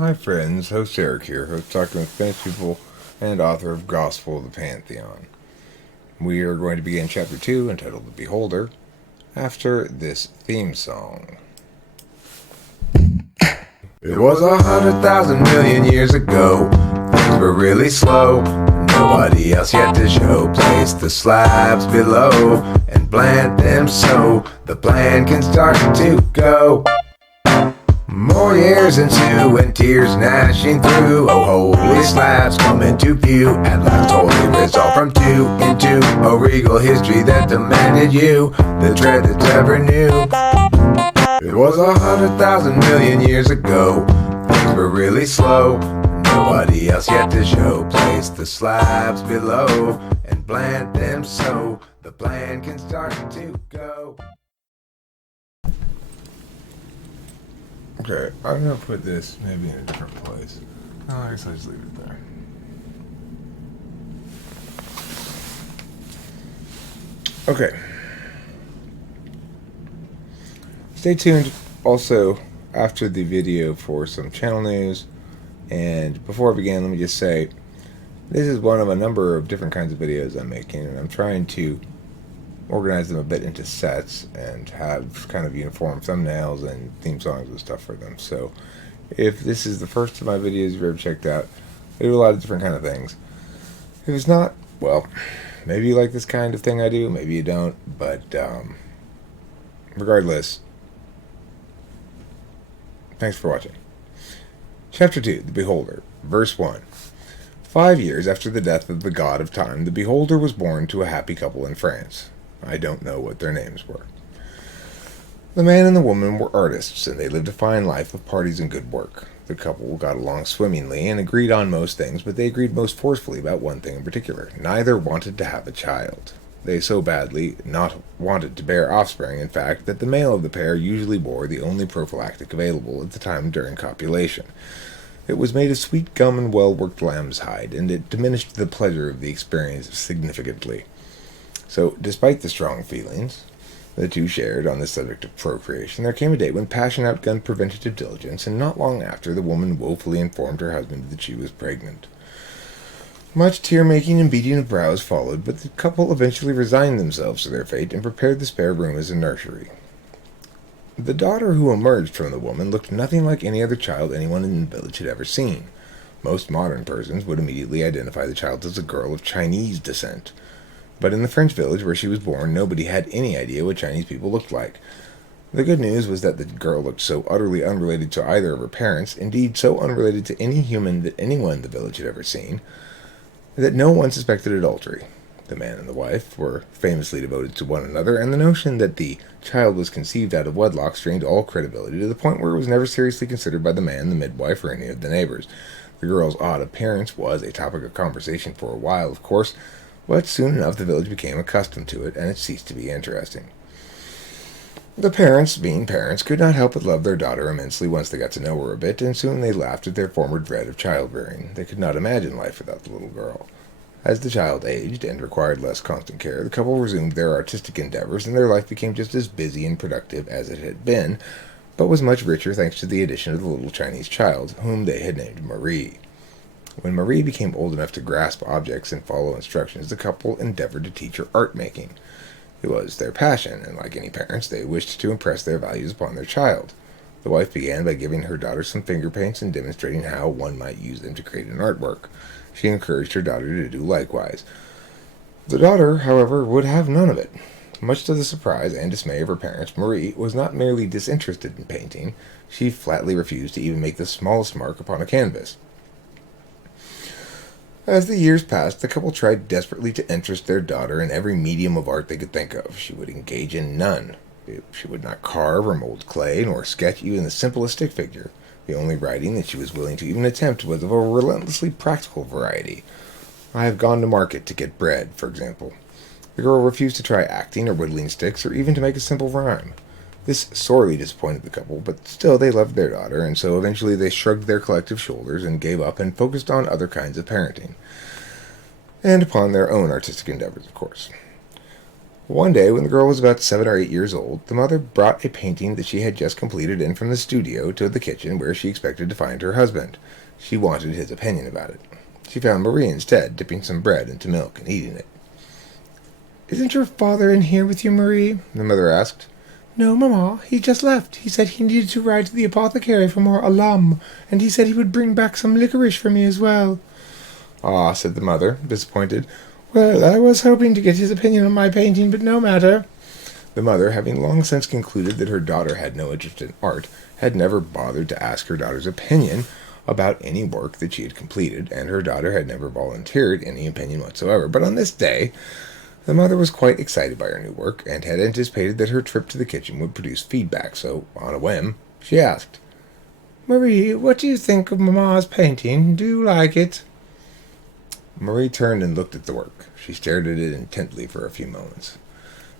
Hi friends, host Eric here, host Talking with Spanish People and author of Gospel of the Pantheon. We are going to begin Chapter 2, entitled The Beholder, after this theme song. It was 100,000 million years ago. Things were really slow. Nobody else yet to show. Place the slabs below and plant them so the plan can start to go. More years ensue and tears gnashing through. Oh, holy slabs come into view. At last, holy resolve from two into a regal history that demanded you the dread that's ever new. It was 100,000 million years ago. Things were really slow. Nobody else yet to show. Place the slabs below and plant them so the plan can start to go. Okay, I'm gonna put this maybe in a different place. No, I guess I'll just leave it there. Okay. Stay tuned also after the video for some channel news. And before I begin, let me just say, this is one of a number of different kinds of videos I'm making, and I'm trying to organize them a bit into sets and have kind of uniform thumbnails and theme songs and stuff for them. So if this is the first of my videos you've ever checked out, I do a lot of different kind of things. If it's not, well, maybe you like this kind of thing I do, maybe you don't, but regardless, thanks for watching. Chapter 2, The Beholder, Verse 1. 5 years after the death of the god of time, the Beholder was born to a happy couple in France. I don't know what their names were. The man and the woman were artists, and they lived a fine life of parties and good work. The couple got along swimmingly and agreed on most things, but they agreed most forcefully about one thing in particular. Neither wanted to have a child. They so badly not wanted to bear offspring, in fact, that the male of the pair usually bore the only prophylactic available at the time during copulation. It was made of sweet gum and well-worked lamb's hide, and it diminished the pleasure of the experience significantly. So, despite the strong feelings the two shared on the subject of procreation, there came a day when passion outgunned preventative diligence, and not long after, the woman woefully informed her husband that she was pregnant. Much tear-making and beating of brows followed, but the couple eventually resigned themselves to their fate and prepared the spare room as a nursery. The daughter who emerged from the woman looked nothing like any other child anyone in the village had ever seen. Most modern persons would immediately identify the child as a girl of Chinese descent. But in the French village where she was born, nobody had any idea what Chinese people looked like. The good news was that the girl looked so utterly unrelated to either of her parents, indeed so unrelated to any human that anyone in the village had ever seen, that no one suspected adultery. The man and the wife were famously devoted to one another, and the notion that the child was conceived out of wedlock strained all credibility to the point where it was never seriously considered by the man, the midwife, or any of the neighbors. The girl's odd appearance was a topic of conversation for a while, of course, but soon enough the village became accustomed to it, and it ceased to be interesting. The parents, being parents, could not help but love their daughter immensely once they got to know her a bit, and soon they laughed at their former dread of childbearing. They could not imagine life without the little girl. As the child aged and required less constant care, the couple resumed their artistic endeavors, and their life became just as busy and productive as it had been, but was much richer thanks to the addition of the little Chinese child, whom they had named Marie. When Marie became old enough to grasp objects and follow instructions, the couple endeavored to teach her art making. It was their passion, and like any parents, they wished to impress their values upon their child. The wife began by giving her daughter some finger paints and demonstrating how one might use them to create an artwork. She encouraged her daughter to do likewise. The daughter, however, would have none of it. Much to the surprise and dismay of her parents, Marie was not merely disinterested in painting, she flatly refused to even make the smallest mark upon a canvas. As the years passed, the couple tried desperately to interest their daughter in every medium of art they could think of. She would engage in none. She would not carve or mold clay, nor sketch even the simplest stick figure. The only writing that she was willing to even attempt was of a relentlessly practical variety. I have gone to market to get bread, for example. The girl refused to try acting or whittling sticks, or even to make a simple rhyme. This sorely disappointed the couple, but still they loved their daughter, and so eventually they shrugged their collective shoulders and gave up and focused on other kinds of parenting. And upon their own artistic endeavors, of course. One day, when the girl was about 7 or 8 years old, the mother brought a painting that she had just completed in from the studio to the kitchen where she expected to find her husband. She wanted his opinion about it. She found Marie instead, dipping some bread into milk and eating it. "Isn't your father in here with you, Marie?" the mother asked. "No, Mamma. He just left. He said he needed to ride to the apothecary for more alum, and he said he would bring back some licorice for me as well." "Ah," said the mother, disappointed. "Well, I was hoping to get his opinion on my painting, but no matter." The mother, having long since concluded that her daughter had no interest in art, had never bothered to ask her daughter's opinion about any work that she had completed, and her daughter had never volunteered any opinion whatsoever. But on this day, the mother was quite excited by her new work, and had anticipated that her trip to the kitchen would produce feedback, so, on a whim, she asked, "Marie, what do you think of Mamma's painting? Do you like it?" Marie turned and looked at the work. She stared at it intently for a few moments.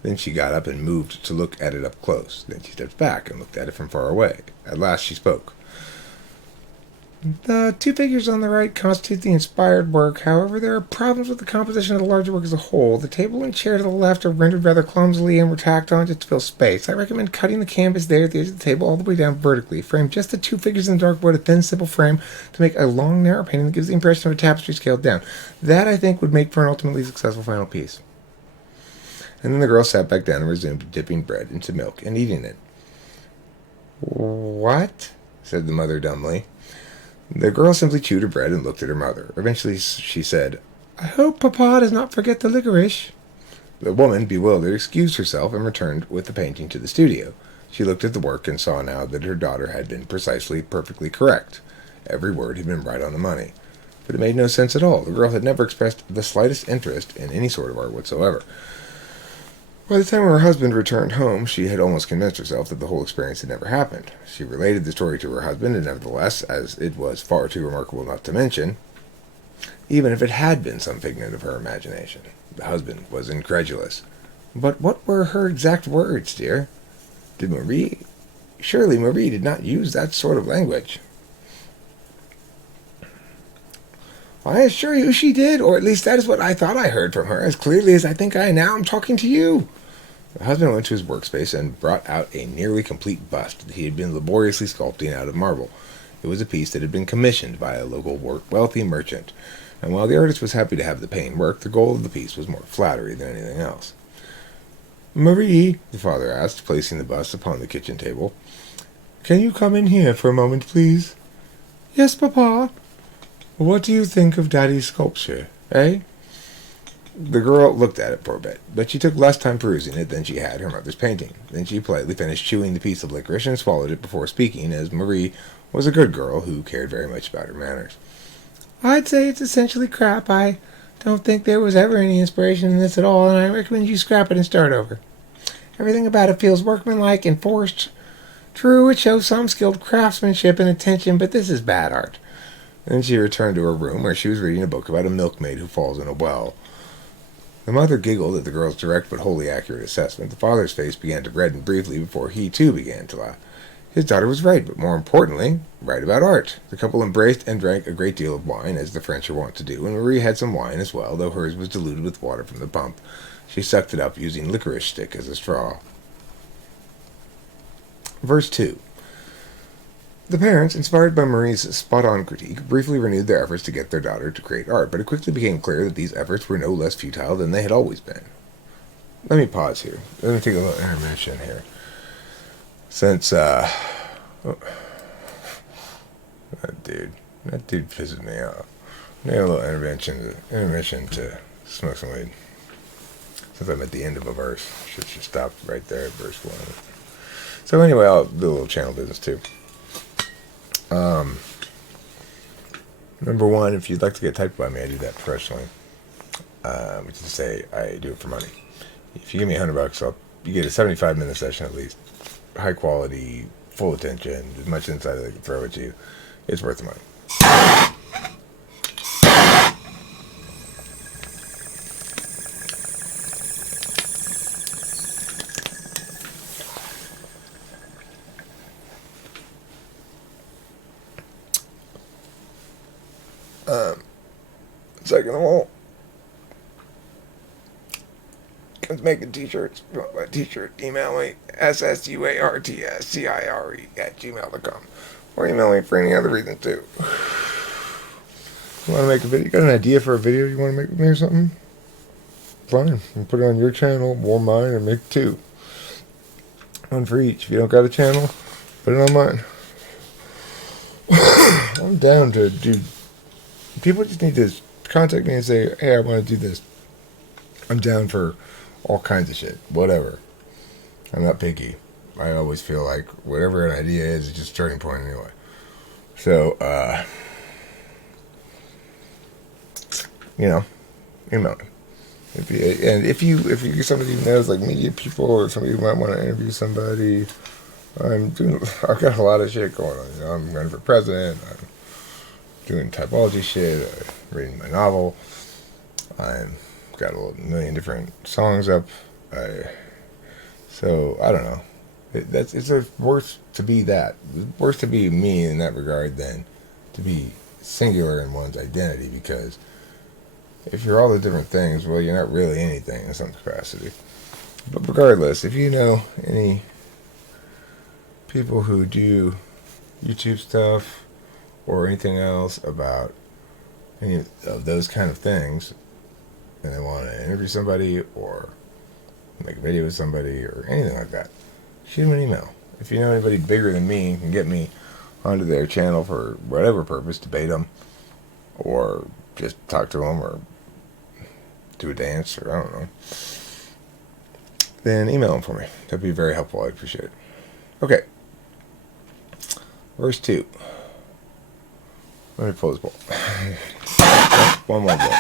Then she got up and moved to look at it up close. Then she stepped back and looked at it from far away. At last she spoke. "The two figures on the right constitute the inspired work. However, there are problems with the composition of the larger work as a whole. The table and chair to the left are rendered rather clumsily and were tacked on just to fill space. I recommend cutting the canvas there at the edge of the table all the way down vertically. Frame just the two figures in the dark wood, a thin, simple frame, to make a long, narrow painting that gives the impression of a tapestry scaled down. That, I think, would make for an ultimately successful final piece." And then the girl sat back down and resumed dipping bread into milk and eating it. "What?" said the mother dumbly. The girl simply chewed her bread and looked at her mother. Eventually she said, "I hope Papa does not forget the licorice." The woman, bewildered, excused herself and returned with the painting to the studio. She looked at the work and saw now that her daughter had been precisely, perfectly correct. Every word had been right on the money. But it made no sense at all. The girl had never expressed the slightest interest in any sort of art whatsoever. By the time her husband returned home, she had almost convinced herself that the whole experience had never happened. She related the story to her husband, and nevertheless, as it was far too remarkable not to mention, even if it had been some figment of her imagination. The husband was incredulous. "But what were her exact words, dear? Surely Marie did not use that sort of language." "I assure you she did, or at least that is what I thought I heard from her, as clearly as I think I now am talking to you." The husband went to his workspace and brought out a nearly complete bust that he had been laboriously sculpting out of marble. It was a piece that had been commissioned by a local wealthy merchant, and while the artist was happy to have the painting work, the goal of the piece was more flattery than anything else. "Marie," the father asked, placing the bust upon the kitchen table, "can you come in here for a moment, please?" "Yes, Papa." "What do you think of Daddy's sculpture, eh?" The girl looked at it for a bit, but she took less time perusing it than she had her mother's painting. Then she politely finished chewing the piece of licorice and swallowed it before speaking, as Marie was a good girl who cared very much about her manners. "I'd say it's essentially crap. I don't think there was ever any inspiration in this at all, and I recommend you scrap it and start over. Everything about it feels workmanlike and forced. True, it shows some skilled craftsmanship and attention, but this is bad art." Then she returned to her room, where she was reading a book about a milkmaid who falls in a well. The mother giggled at the girl's direct but wholly accurate assessment. The father's face began to redden briefly before he, too, began to laugh. His daughter was right, but more importantly, right about art. The couple embraced and drank a great deal of wine, as the French are wont to do, and Marie had some wine as well, though hers was diluted with water from the pump. She sucked it up, using licorice stick as a straw. Verse 2. The parents, inspired by Marie's spot-on critique, briefly renewed their efforts to get their daughter to create art, but it quickly became clear that these efforts were no less futile than they had always been. Let me pause here. Let me take a little intermission here. Since, that dude pisses me off. I need a little intermission to smoke some weed. Since I'm at the end of a verse, should stop right there at verse 1. So anyway, I'll do a little channel business too. Number one, if you'd like to get typed by me, I do that professionally. Which is to say, I do it for money. If you give me $100, you get a 75-minute session at least. High quality, full attention, as much insight as I can throw at you. It's worth the money. Second of all, Pantheon's making t-shirts. If you want to buy a t-shirt, email me, ssuartscire@gmail.com. Or email me for any other reason, too. You want to make a video? You got an idea for a video you want to make with me or something? Fine. You can put it on your channel, or mine, or make two. One for each. If you don't got a channel, put it on mine. I'm down to do... People just need to contact me and say, hey, I want to do this. I'm down for all kinds of shit. Whatever. I'm not picky. I always feel like whatever an idea is just a starting point anyway. So, email me. If you're somebody who knows, like media people or somebody who might want to interview somebody, I've got a lot of shit going on. You know, I'm running for president. I'm doing typology shit. I'm reading my novel. I'm got a million different songs up. So I don't know. It's worse to be that. It's worse to be me in that regard than to be singular in one's identity, because if you're all the different things, well, you're not really anything in some capacity. But regardless, if you know any people who do YouTube stuff or anything else about any of those kind of things, and they want to interview somebody or make a video with somebody or anything like that, shoot them an email. If you know anybody bigger than me, you can get me onto their channel for whatever purpose, debate them, or just talk to them, or do a dance, or I don't know. Then email them for me. That'd be very helpful. I'd appreciate it. Okay. Verse 2. Let me pull this bowl. One more bowl.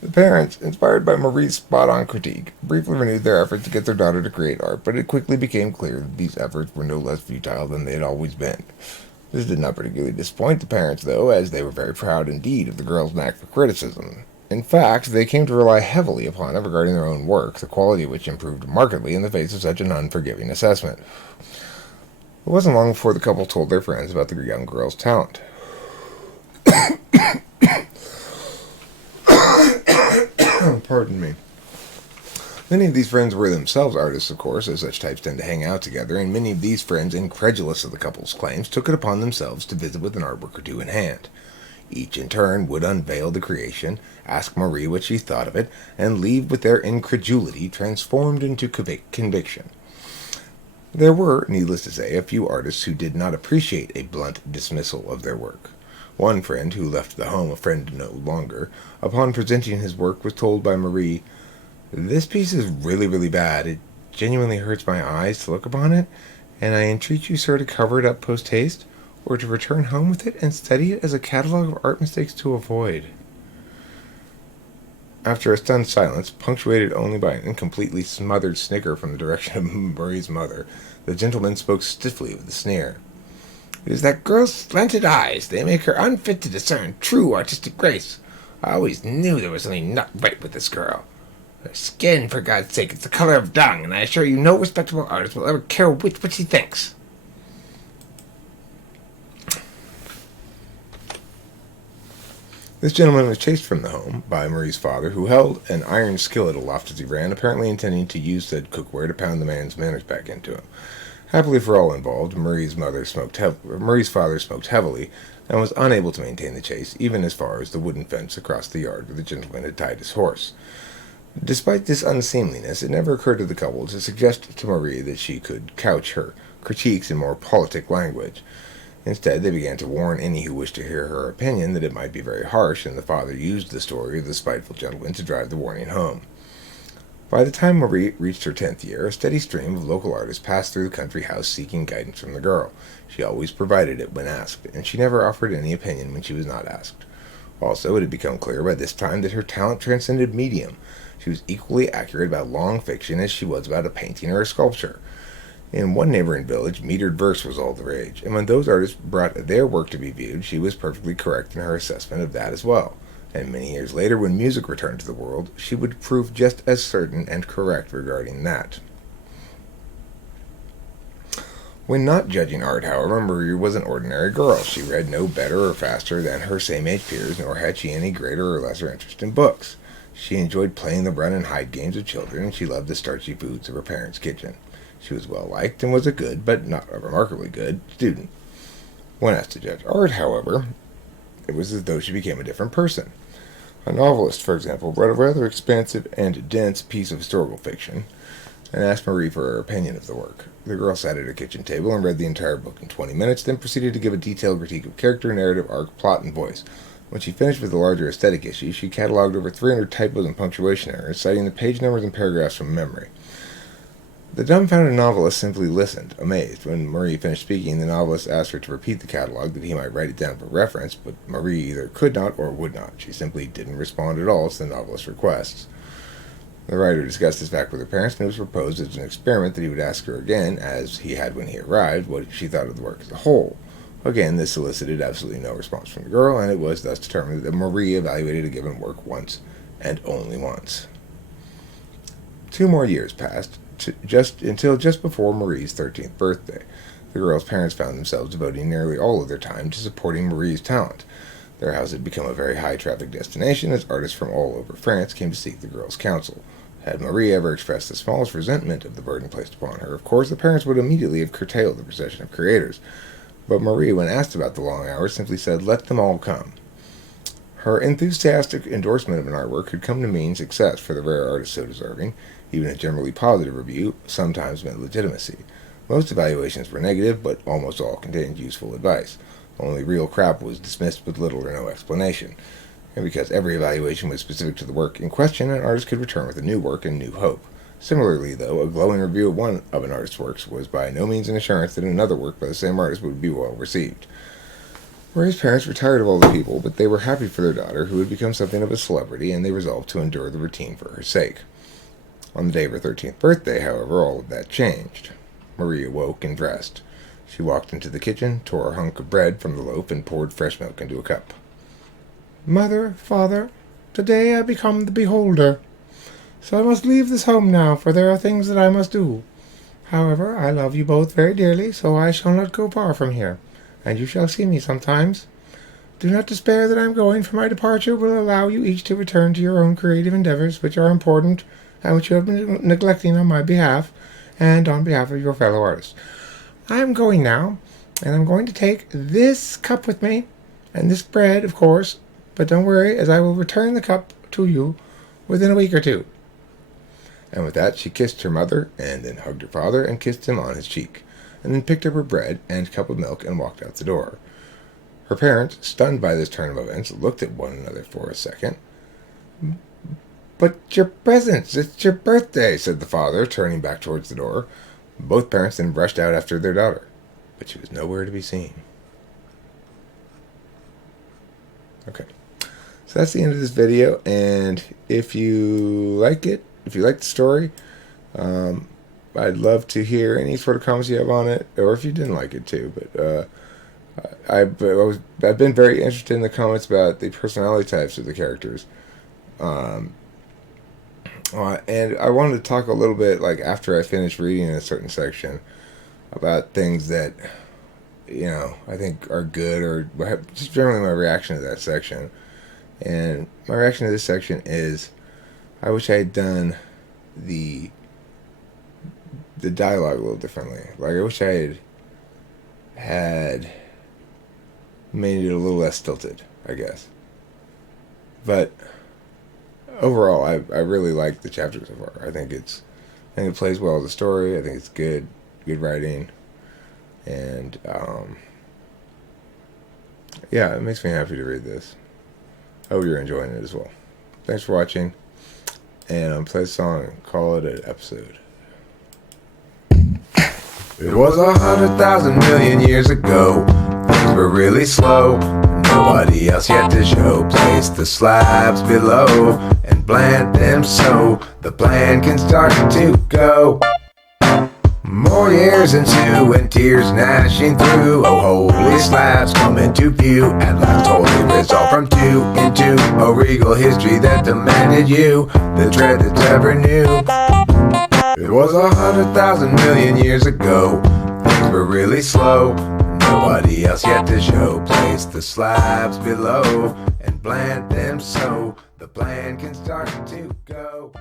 The parents, inspired by Marie's spot-on critique, briefly renewed their efforts to get their daughter to create art, but it quickly became clear that these efforts were no less futile than they had always been. This did not particularly disappoint the parents, though, as they were very proud indeed of the girl's knack for criticism. In fact, they came to rely heavily upon it regarding their own work, the quality of which improved markedly in the face of such an unforgiving assessment. It wasn't long before the couple told their friends about the young girl's talent. Pardon me. Many of these friends were themselves artists, of course, as such types tend to hang out together, and many of these friends, incredulous of the couple's claims, took it upon themselves to visit with an artwork or two in hand. Each, in turn, would unveil the creation, ask Marie what she thought of it, and leave with their incredulity transformed into conviction. There were, needless to say, a few artists who did not appreciate a blunt dismissal of their work. One friend, who left the home a friend no longer, upon presenting his work, was told by Marie, "This piece is really, really bad. It genuinely hurts my eyes to look upon it, and I entreat you, sir, to cover it up post-haste, or to return home with it and study it as a catalogue of art mistakes to avoid." After a stunned silence, punctuated only by an incompletely smothered snicker from the direction of Marie's mother, the gentleman spoke stiffly with a sneer. "It is that girl's slanted eyes. They make her unfit to discern true artistic grace. I always knew there was something not right with this girl. Her skin, for God's sake, is the color of dung, and I assure you no respectable artist will ever care what he thinks." This gentleman was chased from the home by Marie's father, who held an iron skillet aloft as he ran, apparently intending to use said cookware to pound the man's manners back into him. Happily for all involved, Marie's father smoked heavily, and was unable to maintain the chase, even as far as the wooden fence across the yard where the gentleman had tied his horse. Despite this unseemliness, it never occurred to the couple to suggest to Marie that she could couch her critiques in more politic language. Instead, they began to warn any who wished to hear her opinion that it might be very harsh, and the father used the story of the spiteful gentleman to drive the warning home. By the time Marie reached her 10th year, a steady stream of local artists passed through the country house seeking guidance from the girl. She always provided it when asked, and she never offered any opinion when she was not asked. Also, it had become clear by this time that her talent transcended medium. She was equally accurate about long fiction as she was about a painting or a sculpture. In one neighboring village, metered verse was all the rage, and when those artists brought their work to be viewed, she was perfectly correct in her assessment of that as well. And many years later, when music returned to the world, she would prove just as certain and correct regarding that. When not judging art, however, Marie was an ordinary girl. She read no better or faster than her same-age peers, nor had she any greater or lesser interest in books. She enjoyed playing the run-and-hide games of children, and she loved the starchy foods of her parents' kitchen. She was well-liked and was a good, but not a remarkably good, student. When asked to judge art, however, it was as though she became a different person. A novelist, for example, read a rather expansive and dense piece of historical fiction and asked Marie for her opinion of the work. The girl sat at her kitchen table and read the entire book in 20 minutes, then proceeded to give a detailed critique of character, narrative, arc, plot, and voice. When she finished with the larger aesthetic issue, she cataloged over 300 typos and punctuation errors, citing the page numbers and paragraphs from memory. The dumbfounded novelist simply listened, amazed. When Marie finished speaking, the novelist asked her to repeat the catalog that he might write it down for reference, but Marie either could not or would not. She simply didn't respond at all to the novelist's requests. The writer discussed this fact with her parents, and it was proposed as an experiment that he would ask her again, as he had when he arrived, what she thought of the work as a whole. Again, this elicited absolutely no response from the girl, and it was thus determined that Marie evaluated a given work once, and only once. 2 more years passed, until just before Marie's 13th birthday. The girl's parents found themselves devoting nearly all of their time to supporting Marie's talent. Their house had become a very high-traffic destination, as artists from all over France came to seek the girl's counsel. Had Marie ever expressed the smallest resentment of the burden placed upon her, of course the parents would immediately have curtailed the procession of creators. But Marie, when asked about the long hours, simply said, "Let them all come." Her enthusiastic endorsement of an artwork had come to mean success for the rare artist so deserving. Even a generally positive review sometimes meant legitimacy. Most evaluations were negative, but almost all contained useful advice. Only real crap was dismissed with little or no explanation. And because every evaluation was specific to the work in question, an artist could return with a new work and new hope. Similarly, though, a glowing review of one of an artist's works was by no means an assurance that another work by the same artist would be well received. Marie's parents were tired of all the people, but they were happy for their daughter, who had become something of a celebrity, and they resolved to endure the routine for her sake. On the day of her 13th birthday, however, all of that changed. Marie awoke and dressed. She walked into the kitchen, tore a hunk of bread from the loaf, and poured fresh milk into a cup. "Mother, father, today I become the beholder. So I must leave this home now, for there are things that I must do. However, I love you both very dearly, so I shall not go far from here, and you shall see me sometimes. Do not despair that I am going, for my departure will allow you each to return to your own creative endeavors, which are important, and which you have been neglecting on my behalf, and on behalf of your fellow artists. I am going now, and I'm going to take this cup with me, and this bread, of course, but don't worry, as I will return the cup to you within a week or 2. And with that, she kissed her mother, and then hugged her father, and kissed him on his cheek, and then picked up her bread and cup of milk and walked out the door. Her parents, stunned by this turn of events, looked at one another for a second. "But your presents, it's your birthday," said the father, turning back towards the door. Both parents then rushed out after their daughter, but she was nowhere to be seen. Okay, so that's the end of this video, and if you like it, if you like the story, I'd love to hear any sort of comments you have on it, or if you didn't like it too. But I've been very interested in the comments about the personality types of the characters, and I wanted to talk a little bit, like after I finished reading a certain section, about things that I think are good, or just generally my reaction to that section. And my reaction to this section is, I wish I had done the dialogue a little differently. Like, I wish I had made it a little less stilted, I guess. But overall, I really like the chapter so far. I think it plays well as a story. I think it's good writing, and yeah, it makes me happy to read this. I hope you're enjoying it as well. Thanks for watching, and I'm play a song and call it an episode. It was 100,000 million years ago. Things were really slow. Nobody else yet to show. Place the slabs below and plant them so the plan can start to go. More years into and tears gnashing through. Oh, holy slabs come into view. At last holy resolve from 2 into a regal history that demanded you the dread that ever knew. It was 100,000 million years ago. things were really slow. Nobody else yet to show. Place the slabs below and plant them so the plan can start to go.